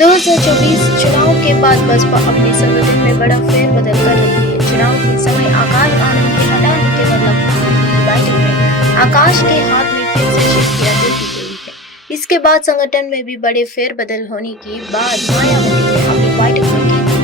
2024 चुनाव के बाद बसपा अपने संगठन में बड़ा फेरबदल कर रही है। चुनाव के समय आकाश आनंद के हटाने के बाद लखनऊ बैठक में आकाश के हाथ में फिर से शिष्टियां दे दी गई है। इसके बाद संगठन में भी बड़े फेरबदल होने की बात मायावती ने अपनी बैठक में की थी।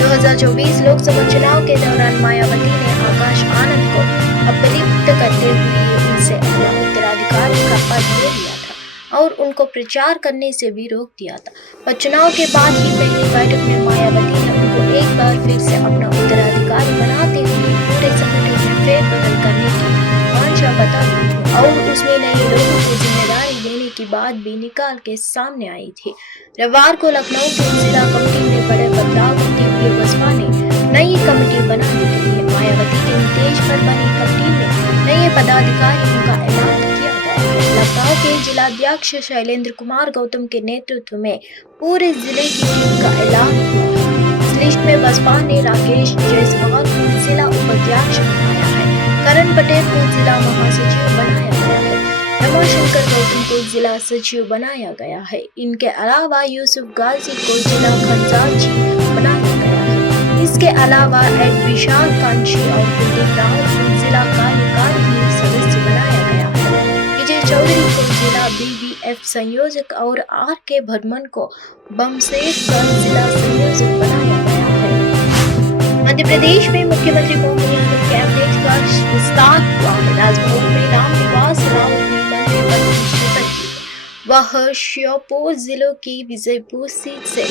2024 लोकसभा चुनाव के दौरान मायावती ने आकाश आनंद को अपलिप्त करते हुए उनसे अपना उत्तराधिकारी का पद ले लिया था और उनको प्रचार करने से भी रोक दिया था। पर चुनाव के बाद ही पहली बैठक में मायावती ने उनको एक बार फिर से अपना उत्तराधिकारी बनाते हुए पूरे संगठन में फेरबदल करने की मंशा बता दी और उसमें नए लोगों को जिम्मेदारी देने की बात भी निकाल के सामने आई थी। रविवार को लखनऊ की जिला कमेटी में बड़े बदलाव करते हुए बसपा ने नई कमेटी बना दी गई है। मायावती के निर्देश पर बनी कमेटी में नए पदाधिकारियों का ऐलान किया गया है। लखनऊ के जिलाध्यक्ष शैलेंद्र कुमार गौतम के नेतृत्व में पूरे जिले की टीम का ऐलान हुआ है। इस लिस्ट में बसपा ने राकेश जायसवाल को जिला उपाध्यक्ष बनाया है, करण पटेल को जिला महासचिव बनाया गया है, रमाशंकर गौतम को जिला सचिव बनाया गया है। इनके अलावा यूसुफ गाजी को जिला खजांची बनाया गया है। इसके अलावा एड विशाल कांची और कुलदीप राव को जिला कार्यकारिणी सदस्य बनाया गया है। विजय चौधरी को जिला BBF संयोजक और RK भरमन को बमसेठ का जिला संयोजक बनाया गया है। मध्य प्रदेश में मुख्यमंत्री मोहन यादव कैबिनेट का विस्तार हुआ है। राजभवन में रामनिवास रावत ने मंत्रिपद की शपथ ली। वह श्योपुर जिलों की विजयपुर सीट से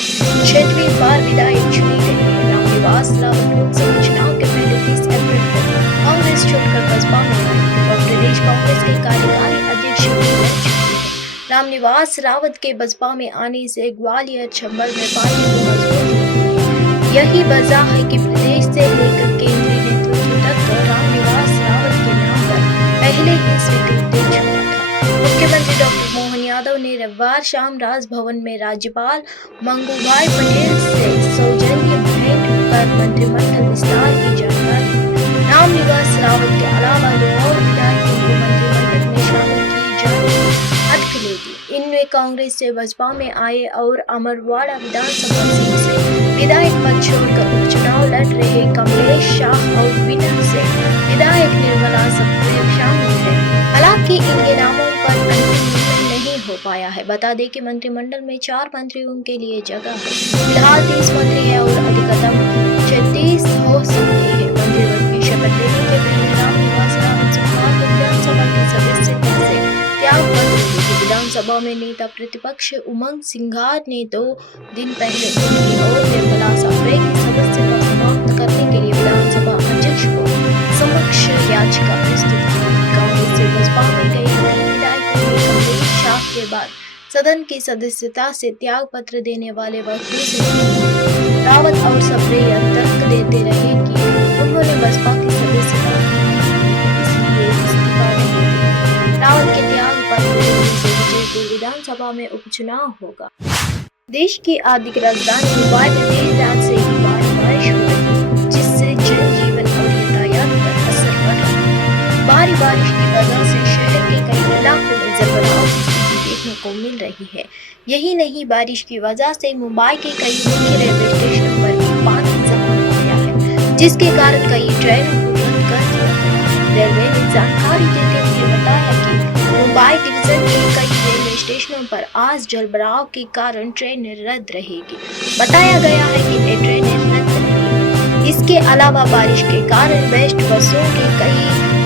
6वीं बार विधायक चुनी गई है। रामनिवास रावत लोकसभा चुनाव के पहले 30 अप्रैल को कांग्रेस छोड़कर बसपा में आए थे और प्रदेश कांग्रेस के कार्यकारी अध्यक्ष भी रह चुके हैं। रामनिवास रावत के बसपा में आने से ग्वालियर चंबल में पार्टी को मजबूती मिली है। यही वजह है कि प्रदेश से लेकर केंद्रीय नेतृत्व तक रामनिवास रावत के नाम पर पहले ही स्वीकृति दे चुका था। मुख्यमंत्री डॉक्टर मोहन यादव ने रविवार शाम राजभवन में राज्यपाल मंगूभाई पटेल से सौजन्य भेंट कर मंत्रिमंडल विस्तार की जानकारी दी। रामनिवास रावत के अलावा 2 और विधायकों को मंत्रिमंडल में शामिल किए जाने की अटकलें दी। इनमें कांग्रेस से बसपा में आए और अमरवाड़ा विधानसभा सीट से विधायक पद छोड़कर उपचुनाव लड़ रहे कमलेश शाह और बिना से विधायक निर्मला सप्रे शामिल है। हालांकि इनके नामों पर अंतिम निर्णय नहीं हो पाया है। बता दें कि मंत्रिमंडल में 4 मंत्रियों के लिए जगह है। फिलहाल 30 मंत्री है और अधिकतम 36 हो सकते हैं। मंत्रिपद की शपथ लेने के पहले रामनिवास रावत सोमवार को विधानसभा की सदस्यता से त्याग पत्र देंगे। विधानसभा में नेता प्रतिपक्ष उमंग सिंघार ने 2 दिन पहले उनकी और निर्मला सप्रे की सदस्यता समाप्त करने के लिए विधानसभा अध्यक्ष को समक्ष याचिका प्रस्तुत की। कांग्रेस से बसपा में गए 3 विधायकों ने कमलेश शाह के बाद सदन की सदस्यता से त्याग पत्र देने वाले वक्त दूसरे रावत और सप्रे यह तर्क देते रहे कि उन्होंने बसपा की सदस्यता इसलिए इस्तीफा नहीं दिया। रावत के त्याग पत्र देने से विजयपुर विधानसभा में उपचुनाव होगा। देश की आर्थिक राजधानी मुंबई में देर रात से ही बारिश हो रही है, जिससे जनजीवन और यातायात पर असर पड़ रहा है। भारी बारिश की वजह से शहर के कई इलाकों में जलभराव की स्थिति देखने को मिल रही है। यही नहीं, बारिश की वजह से मुंबई के कई मुख्य रेलवे स्टेशनों पर भी पानी जमा हो गया है, जिसके कारण कई ट्रेनों को रद्द कर दिया गया है। रेलवे ने जानकारी देते हुए बताया कि मुंबई डिवीजन के कई रेलवे स्टेशनों पर आज जलभराव के कारण ट्रेनें रद्द रहेगी। बताया गया है कि ये ट्रेनें रद्द रहेगी। इसके अलावा बारिश के कारण बेस्ट बसों के कई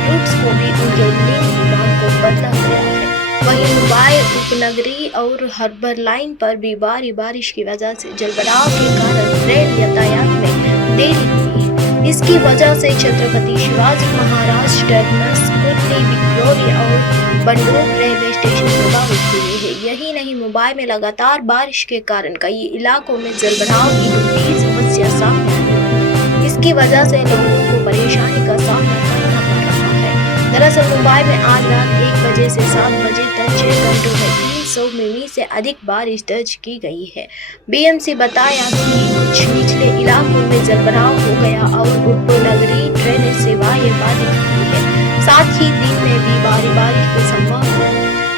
रूट्स को भी उनके निर्माण को बदला गया है। वहीं मुंबई उपनगरी और हार्बर लाइन पर भी भारी बारिश की वजह से जलभराव के कारण रेल यातायात में देरी हुई है। इसकी वजह से छत्रपति शिवाजी महाराज टर्मिनस, कुर्ली, विक्टोरिया और बंडोर रेलवे स्टेशन प्रभावित हुए हैं। यही नहीं, मुंबई में लगातार बारिश के कारण कई इलाकों में जलभराव की गंभीर समस्या सामने आई है। इसकी वजह से लोगों को परेशानी का सामना करना पड़ रहा है। दरअसल मुंबई में आज रात 1 बजे से 7 बजे तक 6 घंटों में 300 मिमी से अधिक बारिश दर्ज की गई है। BMC बताया कि कुछ निचले इलाकों में जलभराव हो गया और उपनगरीय ट्रेन सेवाएं बाधित हुई है। साथ ही दिन में भी भारी बारिश की संभावना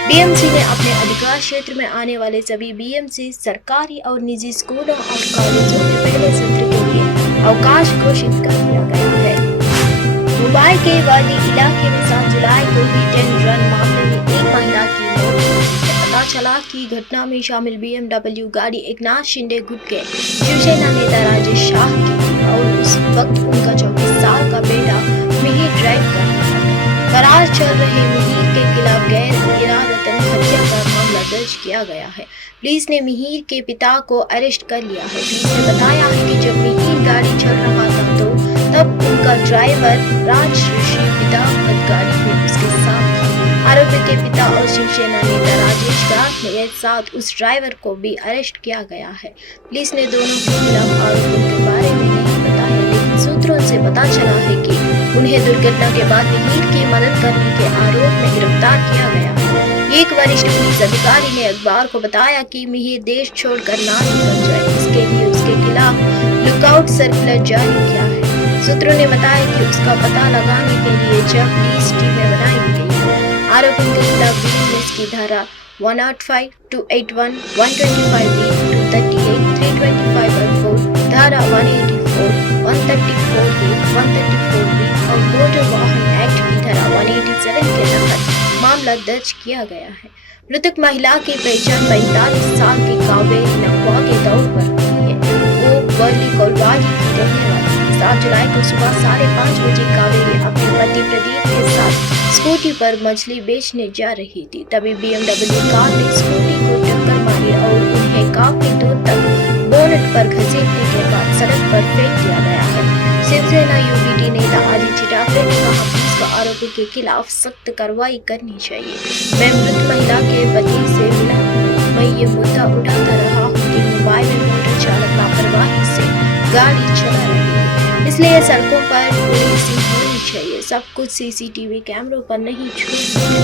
बीएमसी ने अपने अधिकार क्षेत्र में आने वाले सभी बीएमसी सरकारी और निजी स्कूलों और कॉलेजों में पहले सत्र के लिए अवकाश घोषित कर दिया गया है। मुंबई के वादी इलाके में 7 जुलाई को हिट एंड रन मामले में एक महिला की मौत पता चला कि घटना में शामिल BMW गाड़ी एकनाथ शिंदे गुट के शिवसेना नेता राजेश शाह की थी और उस वक्त उनका 24 साल का बेटा मिहिर ड्राइव कर रहा था। फरार चल रहे मिहिर के खिलाफ गैर इरादतन हत्या का मामला दर्ज किया गया है। पुलिस ने मिहिर के पिता को अरेस्ट कर लिया है। पुलिस ने बताया है कि जब मिहिर गाड़ी चल रहा था तो तब उनका ड्राइवर राज ऋषि पिता गाड़ी में उसके साथ था। आरोपी के पिता और शिवसेना नेता राजेश गाथ के साथ उस ड्राइवर को भी अरेस्ट किया गया है। पुलिस ने दोनों के खिलाफ आरोपों के बारे में नहीं बताया, लेकिन सूत्रों से पता चला है कि उन्हें दुर्घटना के बाद मिहिर की मदद करने के आरोप में गिरफ्तार किया गया है। एक वरिष्ठ पुलिस अधिकारी ने अखबार को बताया कि मिहिर देश छोड़कर ना निकल जाए, इसके लिए उसके खिलाफ लुकआउट सर्कुलर जारी किया है। सूत्रों ने बताया कि उसका पता लगाने के लिए जब पुलिस टीमें बनाई गई हैं। आरोपियों के खिलाफ बीएनएस की धारा 105, 281, 125B, 238, 325(4), धारा 184, 134A, 134B और मोटर वाहन एक्ट की धारा 187 के तहत मामला दर्ज किया गया है। मृतक महिला की पहचान 45 साल की कावेरी नकवा के तौर पर हुई है। वो वर्ली कोलवाड़ी की रहने वाली थी। 7 जुलाई को सुबह 5:30 बजे कावेरी अपने पति प्रदीप के साथ स्कूटी पर मछली बेचने जा रही थी। तभी BMW कार ने स्कूटी को टक्कर मारी और उन्हें काफी दूर तक बोनट पर घसीटने के बाद सड़क पर फेंक दिया गया है। शिवसेना यूबीटी नेता अजीत ठाकरे ने कहा, पुलिस को आरोपी के खिलाफ सख्त कार्रवाई करनी चाहिए। मैं मृत महिला के पति से मिला हूँ। मैं ये मुद्दा उठाता रहा हूँ कि मुंबई में मोटर चालक लापरवाही से गाड़ी चला रहे हैं, इसलिए सड़कों पर पुलिसिंग होनी चाहिए। सब कुछ CCTV कैमरों पर नहीं छूट सकते।